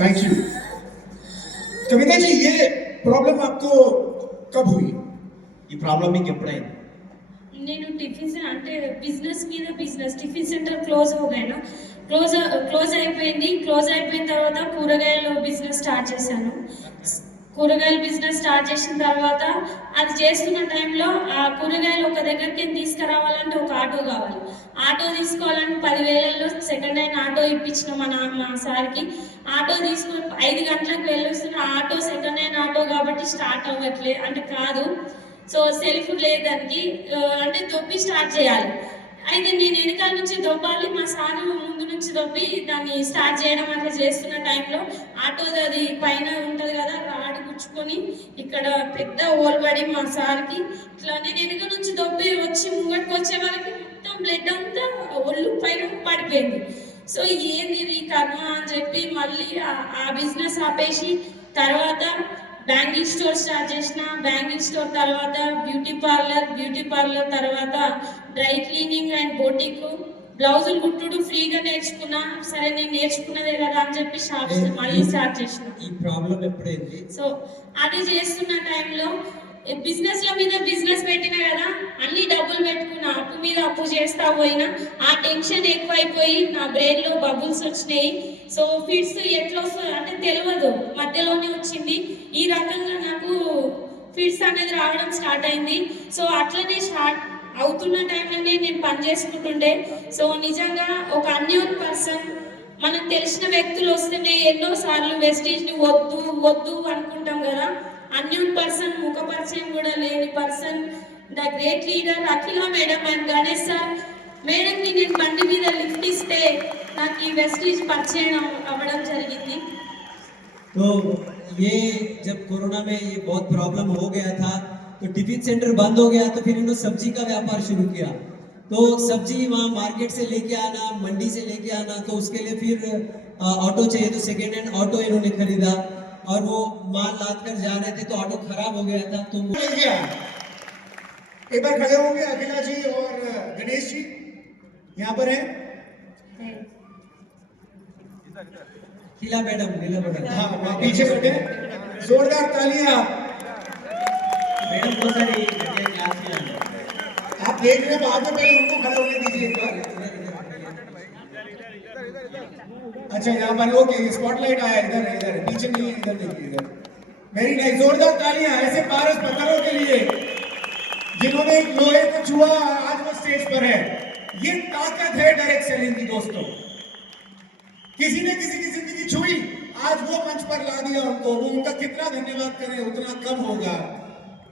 Thank you. Kavita ji, ये problem आपको कब हुई? ఈ ప్రాబ్లం మీకు ఎప్పుడైంది? నేను టిఫిన్ అంటే బిజినెస్ మీద బిజినెస్ టిఫిన్ సెంటర్ క్లోజ్ అయిపోయాను. క్లోజ్ అయిపోయిన తర్వాత కూరగాయల బిజినెస్ స్టార్ట్ చేశాను. కూరగాయల బిజినెస్ స్టార్ట్ చేసిన తర్వాత అది చేస్తున్న టైంలో ఆ కూరగాయలు ఒక దగ్గరికి తీసుకురావాలంటే ఒక ఆటో కావాలి. ఆటో తీసుకోవాలని 10,000లో సెకండ్ హ్యాండ్ ఆటో ఇప్పించిన మా సార్కి. ఆటో తీసుకొని 5 గంటలకు వెళ్ళొస్తున్న ఆటో సెకండ్ హ్యాండ్ ఆటో కాబట్టి స్టార్ట్ అవ్వట్లేదు, అంటే కాదు. సో సెల్ఫ్ లేదు దానికి, అంటే దొబ్బి స్టార్ట్ చేయాలి. అయితే నేను వెనకాల నుంచి దొబ్బాలి, మా సార్ ముందు నుంచి దొబ్బి దాన్ని స్టార్ట్ చేయడం అట్లా చేస్తున్న టైంలో ఆటోది అది పైన ఉంటుంది కదా, రాడ్ గుచ్చుకొని ఇక్కడ పెద్ద ఓల్ పడి మా సార్కి ఇట్లా నేను వెనక నుంచి దొబ్బి వచ్చి ముంగటికి వచ్చే వరకు మొత్తం బ్లడ్ అంతా ఒళ్ళు పైన పడిపోయింది. సో ఏంది ఇది కర్మ అని చెప్పి మళ్ళీ ఆ బిజినెస్ ఆపేసి తర్వాత బ్యాంగిల్ స్టోర్ స్టార్ట్ చేసిన. బ్యాంగిల్ స్టోర్ తర్వాత బ్యూటీ పార్లర్ తర్వాత డ్రై క్లీనింగ్ అండ్ బోటిక్, బ్లౌజులు కుట్టుడు ఫ్రీగా నేర్చుకున్నా. సరే నేను నేర్చుకున్నదే కదా అని చెప్పి షాప్స్ మళ్ళీ స్టార్ట్ చేసిన. ఈ ప్రాబ్లం ఎప్పుడైంది? సో అది చేస్తున్న టైంలో బిజినెస్ల మీద బిజినెస్ పెట్టినా కదా, అన్ని డబ్బులు పెట్టుకున్నా, అప్పు మీద అప్పు చేస్తా పోయినా. ఆ టెన్షన్ ఎక్కువైపోయి నా బ్రెయిన్లో బబుల్స్ వచ్చినాయి. సో ఫిట్స్ ఎట్లా వస్తుంది అంటే తెలియదు, మధ్యలోనే వచ్చింది. ఈ రకంగా నాకు ఫిట్స్ అనేది రావడం స్టార్ట్ అయింది. సో అట్లనే స్టార్ట్ అవుతున్న టైంలోనే నేను పని చేసుకుంటుండే. సో నిజంగా ఒక అన్యోన్ పర్సన్, మనకు తెలిసిన వ్యక్తులు వస్తేనే ఎన్నోసార్లు వెస్టీజ్ని వద్దు అనుకుంటాం కదా. అన్యూన్ పర్సన్, ముఖ పరిచయం కూడా లేని person, the great leader Akhila madam and Ganesh sir మేడంకి నేను బండి మీద లిఫ్ట్ ఇస్తే నాకు ఈ వెస్టీజ్ పరిచయం అవ్వడం జరిగింది. तो ये जब कोरोना में ये बहुत प्रॉब्लम हो गया था तो टिफिन सेंटर बंद हो गया, तो फिर इन्होंने सब्जी का व्यापार शुरू किया. तो सब्जी वहाँ मार्केट से लेके आना, मंडी से लेके आना, तो उसके लिए फिर ऑटो चाहिए, तो सेकेंड हैंड ऑटो इन्होंने खरीदा और वो माल लाद कर जा रहे थे तो ऑटो खराब हो गया था. तो एक बार खड़े होंगे अखिला जी और गणेश जी यहाँ पर है. नीला मैडम हाँ, वहाँ पीछे बैठे. जोरदार तालियां. मैडम बहुत सारी क्लास में आप देख रहे हैं, बाद में पहले उनको खड़ा होने दीजिए एक बार. अच्छा यहाँ पर ओके, स्पॉटलाइट आया इधर है, पीछे नहीं है, इधर देखिए, इधर. Very nice. जोरदार तालियां ऐसे पारस पत्थरों के लिए जिन्होंने लोहे को छुआ, आज वो स्टेज पर है. ये ताकत है डायरेक्ट सेलिंग की दोस्तों. किसी ने किसी की जिंदगी छुई, आज वो मंच पर ला दिया उनको. वो उनका कितना धन्यवाद करें उतना कम होगा.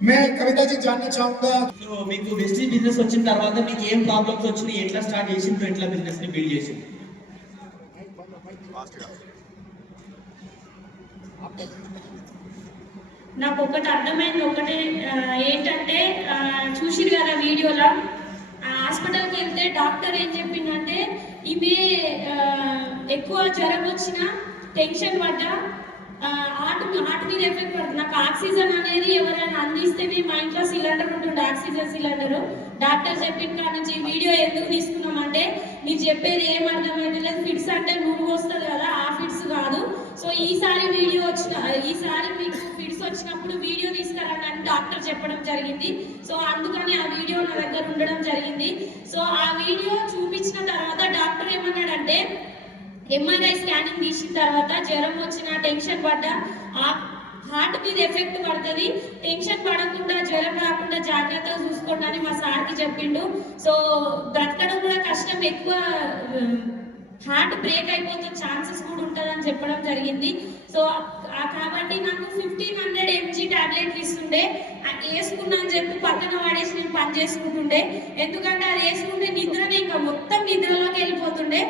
मैं कविता जी जानना चाहूंगा, సో మీకు వెస్టీజ్ బిజినెస్ వచ్చిన తర్వాత మీకు ఏం ప్రాబ్లమ్స్ వచ్చినాయి, ఎట్లా స్టార్ట్ చేసిండ్రు, ఎట్లా బిజినెస్ ని బిల్డ్ చేసిండ్రు? నాకు ఒకటి అర్థమైంది, ఒకటే ఏంటంటే చూసిరు కదా వీడియోలో, హాస్పిటల్కి వెళ్తే డాక్టర్ ఏం చెప్పిందంటే ఈమె ఎక్కువ జ్వరం వచ్చినా టెన్షన్ పడ్డా హార్ట్ మీద ఎఫెక్ట్ పడుతుంది. నాకు ఆక్సిజన్ అనేది ఎవరైనా అందిస్తేనే, మా ఇంట్లో సిలిండర్ ఉంటుంది, ఆక్సిజన్ సిలిండర్. డాక్టర్ చెప్పిన కాడ నుంచి వీడియో ఎందుకు తీసుకున్నామంటే మీరు చెప్పేది ఏం అర్థమైంది లేదు. ఫిట్స్ అంటే నువ్వు వస్తుంది కదా, ఆ ఫిట్స్ కాదు. సో ఈసారి మీకు ఫిట్స్ వచ్చినప్పుడు వీడియో తీసుకురండి అని డాక్టర్ చెప్పడం జరిగింది. సో అందుకని ఆ వీడియో నా దగ్గర ఉండడం జరిగింది. సో ఆ వీడియో చూపించిన తర్వాత డాక్టర్ ఏమన్నాడంటే ఎంఆర్ఐ స్కానింగ్ తీసిన తర్వాత జ్వరం వచ్చిన టెన్షన్ పడ్డా హార్ట్ మీద ఎఫెక్ట్ పడుతుంది, టెన్షన్ పడకుండా జ్వరం రాకుండా జాగ్రత్తగా చూసుకోండి అని మా సార్కి చెప్పిండు. సో బ్రతకడం కూడా కష్టం, ఎక్కువ హార్ట్ బ్రేక్ అయిపోతే ఛాన్సెస్ కూడా ఉంటుందని చెప్పడం జరిగింది. సో కాబట్టి నాకు 1500 mg టాబ్లెట్లు ఇస్తుండే, వేసుకున్నా అని చెప్పి పక్కన వాడేసి నేను పని చేసుకుంటుండే. ఎందుకంటే అది వేసుకుంటే నిద్రనే ఇంకా మొత్తం నిద్రలోకి వెళ్ళిపోతుండే.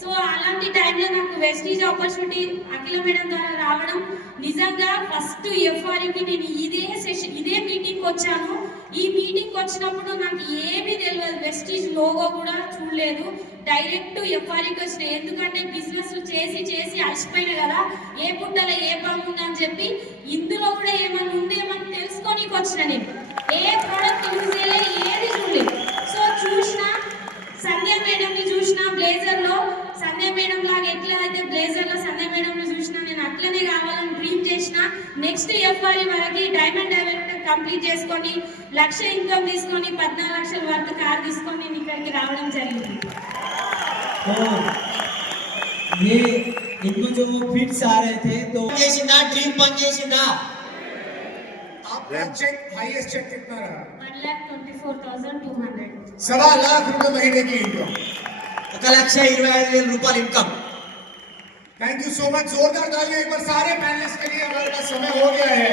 సో అలాంటి టైంలో నాకు వెస్టీజ్ ఆపర్చునిటీ అఖిల మేడం ద్వారా రావడం, నిజంగా ఫస్ట్ ఎఫ్ఆర్కి నేను ఇదే మీటింగ్కి వచ్చాను. ఈ మీటింగ్కి వచ్చినప్పుడు నాకు ఏమీ తెలియదు, వెస్టీజ్ లోగో కూడా చూడలేదు, డైరెక్ట్ ఎఫ్ఆర్కి వచ్చిన. ఎందుకంటే బిజినెస్ చేసి అలసిపోయినా కదా, ఏ పుట్టలో ఏ పాము ఉందని చెప్పి ఇందులో కూడా ఏమన్నా ఉందేమని తెలుసుకోనికి వచ్చిన. నేను ఏ ప్రోడక్ట్ యూజ్ చేయలే, ఏది చూడలేదు. సో చూసిన సంధ్య మేడంని చూసిన బ్లేజర్లో, సంధ్య మేడం లాగా ఎట్లా అయితే బ్లేజర్లో సంధ్య మేడంని చూసినా నేను అట్లనే కావాలని డ్రీమ్ చేసిన నెక్స్ట్ ఎఫ్ఆర్ఈ వరకు డైమండ్ డైమండ్ కంప్లీట్ చేసుకొని 1,00,000 ఇన్కమ్ తీసుకొని 14 లక్షల వరకు కార్ తీసుకొని నేను ఇక్కడికి రావడం జరిగింది. तो ये इनको जो फिट्स आ रहे थे तो చేసిందా డ్రీమ్ పని చేసిందా आपका चेक हाईएस्ट चेक कितना रहा? 1,24,200. 1.25 लाख रुपए महीने की इनकम. 1,25,000 రూపాయలు income. Thank you so much. जोरदार तालियां एक बार सारे पैनलिस्ट के लिए. हमारे पास समय हो गया है.